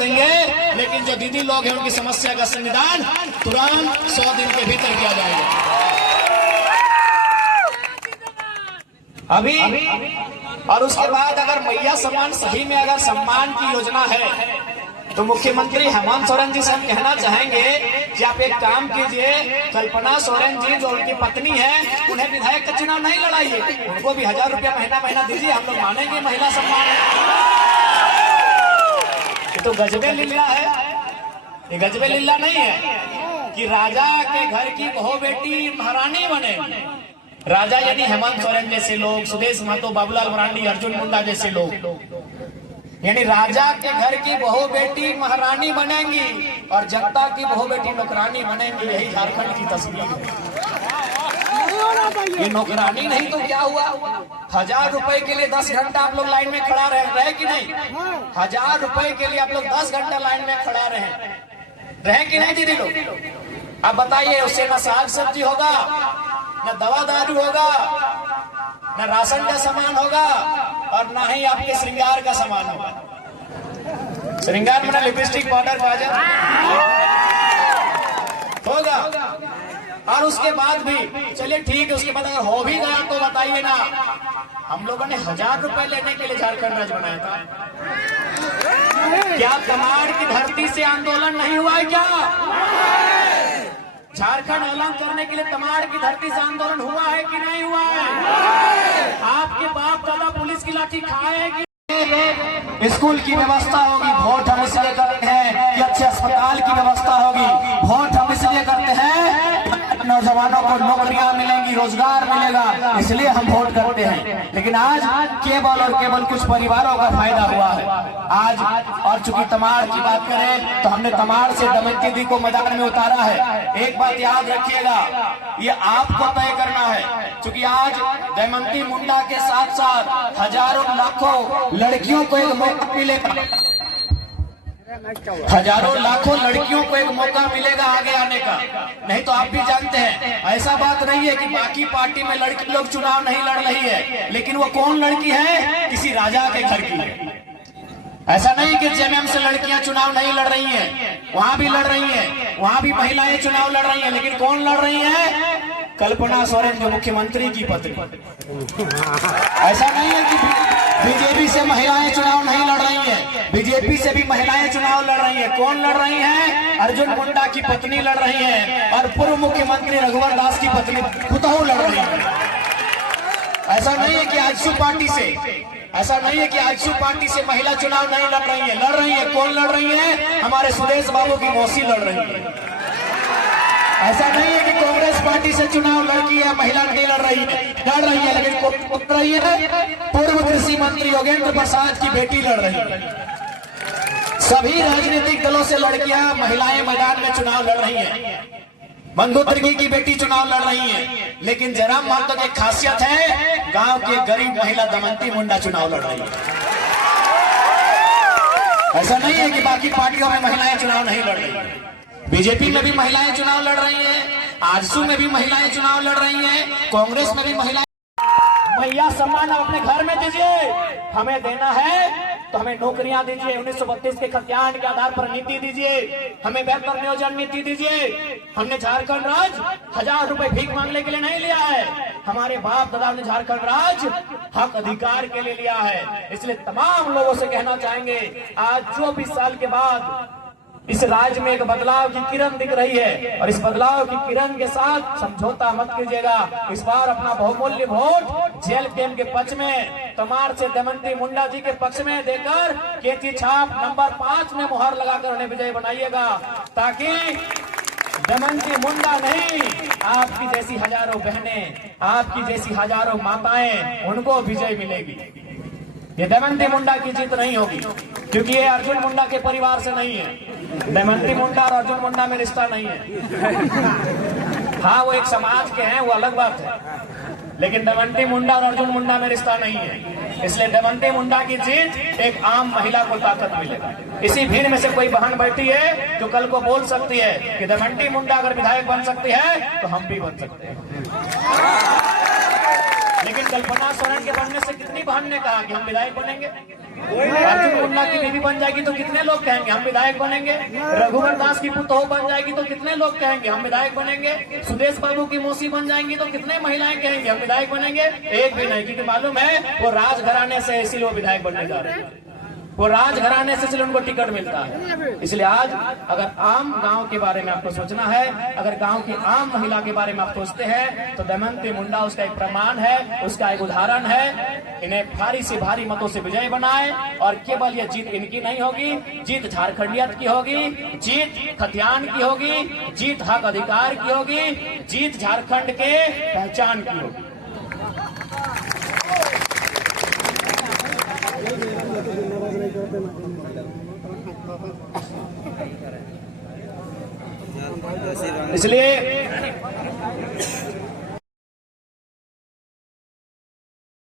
देंगे, लेकिन जो दीदी लोग हैं उनकी समस्या का समाधान तुरंत 100 दिन के भीतर किया जाएगा। अभी और उसके बाद अगर मैया सम्मान सही में अगर सम्मान की योजना है तो मुख्यमंत्री हेमंत सोरेन जी से हम कहना चाहेंगे कि आप एक काम कीजिए, कल्पना सोरेन जी जो उनकी पत्नी है उन्हें विधायक का चुनाव नहीं लड़ाइए, उनको भी 1000 रुपया महीना दीजिए, हम लोग मानेंगे महिला सम्मान है। ये तो गजबे लीला है, ये गजबे लीला नहीं है कि राजा के घर की बहू बेटी महारानी बने। राजा यदि हेमंत सोरेन जैसे लोग, सुदेश महतो, बाबूलाल मरांडी, अर्जुन मुंडा जैसे लोग, यानी राजा के घर की बहू बेटी महारानी बनेंगी और जनता की बहू बेटी नौकरानी बनेंगी। यही झारखंड की तस्वीर है। ये नौकरानी नहीं तो क्या हुआ? 1000 रुपए के लिए 10 घंटा आप लोग लाइन में खड़ा रहे कि नहीं? 1000 रुपए के लिए आप लोग 10 घंटा लाइन में खड़ा रहे कि नहीं दीदी लोग? अब बताइए, उससे न साग सब्जी होगा, न दवा दारू होगा, न राशन का सामान होगा और न ही आपके श्रृंगार का सामान होगा। श्रृंगार में लिपस्टिक, पाउडर, काजल होगा। और उसके बाद भी चलिए ठीक है, उसके बाद अगर हो भी गया तो बताइए ना, हम लोगों ने 1000 रुपए लेने के लिए झारखंड राज्य बनाया था। क्या तमाड़ की धरती से आंदोलन नहीं हुआ है? क्या झारखंड अलग करने के लिए तमाड़ की धरती से आंदोलन हुआ है कि नहीं हुआ है? आपके बाप दादा पुलिस की लाठी खाए कि स्कूल की व्यवस्था होगी? वोट हम इसलिए करते हैं कि अच्छे अस्पताल की व्यवस्था होगी। वोट हम इसलिए करते हैं नौजवानों को नौकरियां मिलेंगी, रोजगार मिलेगा, इसलिए हम वोट करते हैं। लेकिन आज केवल और केवल कुछ परिवारों का फायदा हुआ है आज। और चूंकि तमाड़ की बात करें तो हमने तमाड़ से दमयंती दी को मैदान में उतारा है। एक बात याद रखिएगा, ये आपको तय करना है, क्योंकि आज दमयंती मुंडा के साथ साथ हजारों लाखों लड़कियों को एक मौका मिलेगा, हजारों लाखों लड़कियों को एक मौका मिलेगा आगे आने का। नहीं तो आप भी जानते हैं, ऐसा बात नहीं है कि बाकी पार्टी में लड़की लोग चुनाव नहीं लड़ रही है, लेकिन वो कौन लड़की है? किसी राजा के घर की है। ऐसा नहीं कि जेएमएम से लड़कियां चुनाव नहीं लड़ रही हैं, वहां भी लड़ रही हैं, वहां भी महिलाएं चुनाव लड़ रही हैं, लेकिन कौन लड़ रही है? कल्पना सोरेन जो मुख्यमंत्री की पत्नी। ऐसा नहीं है कि बीजेपी से महिलाएं चुनाव नहीं लड़ रही हैं, बीजेपी से भी महिलाएं चुनाव लड़ रही हैं। कौन लड़ रही हैं? अर्जुन मुंडा की पत्नी लड़ रही है और पूर्व मुख्यमंत्री रघुवर दास की पत्नी खुदहू लड़ रही है। ऐसा नहीं है कि आजसू पार्टी से, ऐसा नहीं है कि आजसू पार्टी से महिला चुनाव नहीं लड़ रही है, लड़ रही है। कौन लड़ रही है? हमारे सुदेश बाबू की मौसी लड़ रही है। ऐसा नहीं है कि कांग्रेस पार्टी से चुनाव लड़की है, महिला नहीं लड़ रही है, लेकिन कौन लड़ रही है? पूर्व कृषि मंत्री योगेंद्र प्रसाद की बेटी लड़ रही है। सभी राजनीतिक दलों से लड़कियां, महिलाएं मैदान में चुनाव लड़ रही हैं। बंधु तिर्की की बेटी चुनाव लड़ रही है, लेकिन जयराम महतो की खासियत है, गांव के गरीब महिला दमयंती मुंडा चुनाव लड़ रही है। ऐसा नहीं है कि बाकी पार्टियों में महिलाएं चुनाव नहीं लड़ रही है। बीजेपी में भी महिलाएं चुनाव लड़ रही हैं, आजसू में भी महिलाएं चुनाव लड़ रही हैं, कांग्रेस में भी महिलाएं। मैया सम्मान अपने घर में दीजिए, हमें देना है तो हमें नौकरियां दीजिए, 1932 के खतियान के आधार पर नीति दीजिए, हमें बेहतर नियोजन नीति दीजिए। हमने झारखंड राज्य 1000 रुपए भीख मांगने के लिए नहीं लिया है, हमारे बाप दादा ने झारखंड राज्य हक अधिकार के लिए लिया है। इसलिए तमाम लोगों से कहना चाहेंगे, आज 24 साल के बाद इस राज्य में एक बदलाव की किरण दिख रही है और इस बदलाव की किरण के साथ समझौता मत कीजिएगा। इस बार अपना बहुमूल्य वोट जेल कैंप के पक्ष में, तमाड़ से दमयंती मुंडा जी के पक्ष में देकर केची छाप नंबर 5 में मुहर लगाकर उन्हें विजयी बनाइएगा, ताकि दमयंती मुंडा नहीं, आपकी जैसी हजारों बहनें, आपकी जैसी हजारों माताएं, उनको विजय मिलेगी। ये दमयंती मुंडा की जीत नहीं होगी, क्योंकि ये अर्जुन मुंडा के परिवार से नहीं है। दमयंती मुंडा और अर्जुन मुंडा में रिश्ता नहीं है। हाँ, वो एक समाज के हैं, वो अलग बात है, लेकिन दमयंती मुंडा और अर्जुन मुंडा में रिश्ता नहीं है। इसलिए दमयंती मुंडा की जीत एक आम महिला को ताकत मिलेगा। इसी भीड़ में से कोई बहन बैठी है जो कल को बोल सकती है कि दमयंती मुंडा अगर विधायक बन सकती है तो हम भी बन सकते हैं। लेकिन कल्पना सोरेन के बनने से कितनी बहन ने कहा कि हम विधायक बनेंगे? अर्जुन मुंडा की बीवी बन जाएगी तो कितने लोग कहेंगे हम विधायक बनेंगे? रघुवर दास की पुतोह बन जाएगी तो कितने लोग कहेंगे हम विधायक बनेंगे? सुदेश बाबू की मौसी बन जाएंगी तो कितने महिलाएं कहेंगे हम विधायक बनेंगे? एक भी नहीं, क्योंकि मालूम है वो राजघराने से इसीलिए वो विधायक बनने जा रहे हैं। वो राजघराने से इसलिए उनको टिकट मिलता है। इसलिए आज अगर आम गांव के बारे में आपको सोचना है, अगर गांव की आम महिला के बारे में आप सोचते हैं, तो दमयंती मुंडा उसका एक प्रमाण है, उसका एक उदाहरण है। इन्हें भारी से भारी मतों से विजय बनाए, और केवल ये जीत इनकी नहीं होगी, जीत झारखंडियत की होगी, जीत खतियान की होगी, जीत हक अधिकार की होगी, जीत झारखंड के पहचान की होगी। इसलिए